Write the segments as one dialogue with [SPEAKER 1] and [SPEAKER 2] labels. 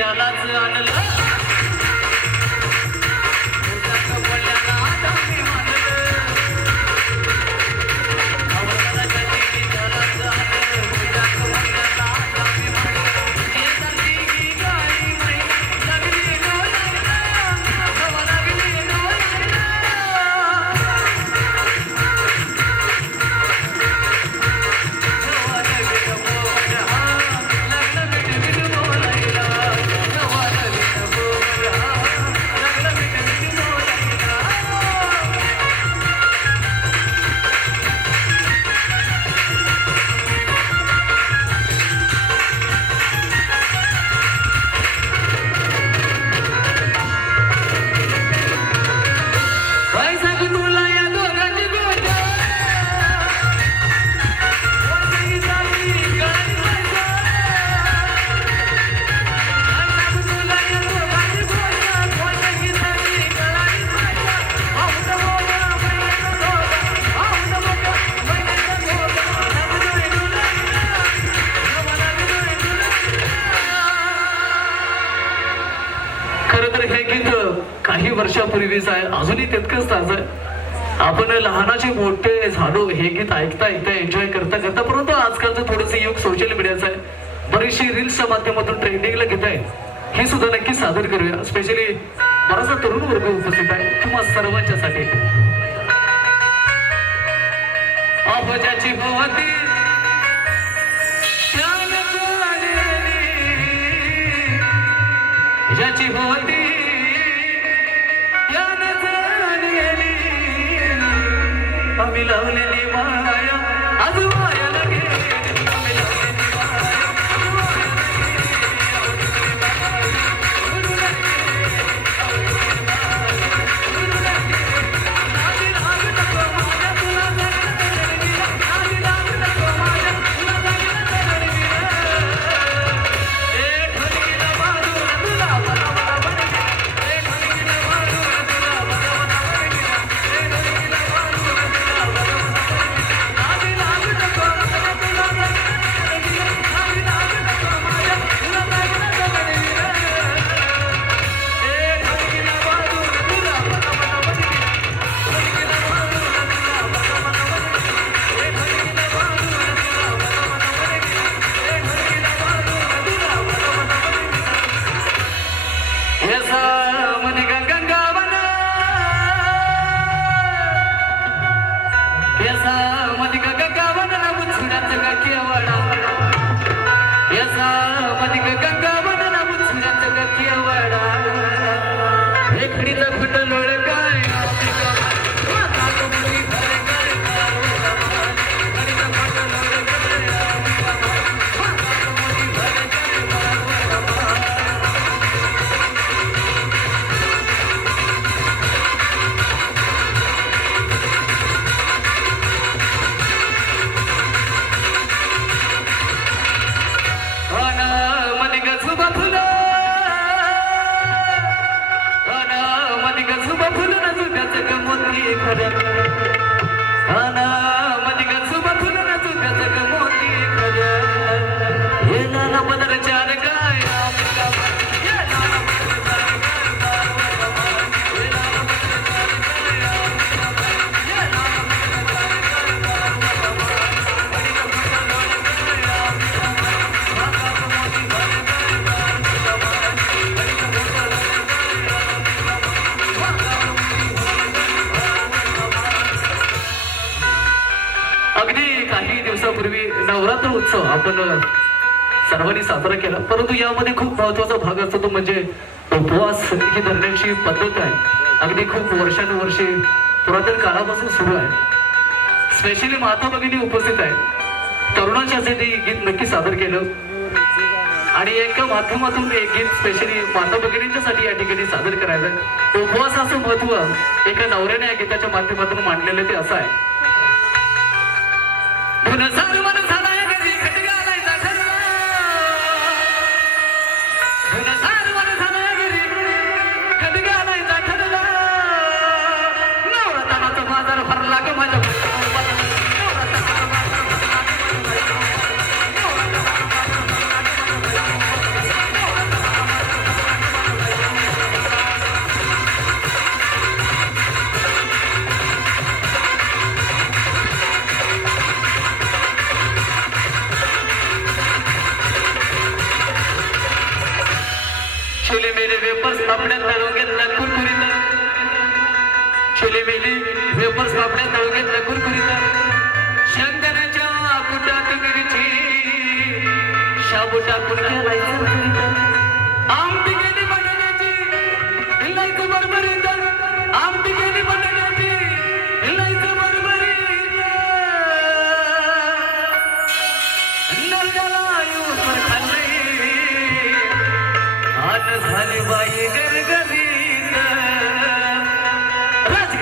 [SPEAKER 1] 呀啦子啊。वर्षापूर्वीच आहे अजूनही तितकंच ताज आहे. आपण लहानाचे मोठे झालो हे गीत ऐकता ऐकता एन्जॉय करता करता परंतु आजकालचं थोडंसं युग सोशल मीडियाचं आहे. बरीचशी रील्सच्या माध्यमातून ट्रेंडिंगला घेत आहे हे सुद्धा नक्की सादर करूया. स्पेशली बराचसा तरुण वर्ग उपस्थित आहे. किंवा सर्वांच्या साठी भवती. ज्याची भवती. தமிழ் அவளே மாயா அதுவாயா अंग केवडा हेकडीचा फुट लोळ Hare गणेशोत्सव आपण सर्वांनी साजरा केला. परंतु यामध्ये खूप महत्त्वाचा भाग असतो तो म्हणजे उपवास ही धरण्याची पद्धत आहे. अगदी खूप वर्षानुवर्षे पुरातन काळापासून सुरू आहे. स्पेशली माता भगिनी उपस्थित आहे तरुणांची असे ते गीत नक्की सादर केलं. आणि एका माध्यमातून एक गीत स्पेशली माता भगिनींच्यासाठी या ठिकाणी सादर करायचं उपवासाचं महत्त्व एका नवऱ्याने या गीताच्या माध्यमातून मांडलेलं ते असं आहे. वेपर्स पापड्यात तळून घेतला कुरकुरीत. छोले मेले वेपर स्थापण्यात तळून घेतला कुरकुरीत. هالباي قرقبينا راسك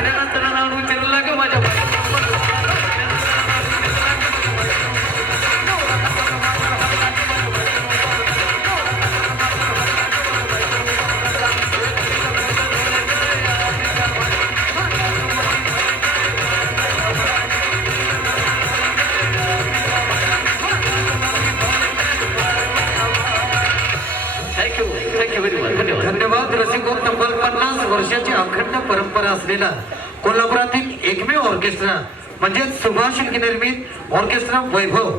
[SPEAKER 1] धन्यवाद.
[SPEAKER 2] धन्यवाद. रसिको तब्बल पन्नास वर्षाची अखंड परंपरा असलेला कोल्हापुरातील एकमेव ऑर्केस्ट्रा म्हणजे सुभाष निर्मित ऑर्केस्ट्रा वैभव.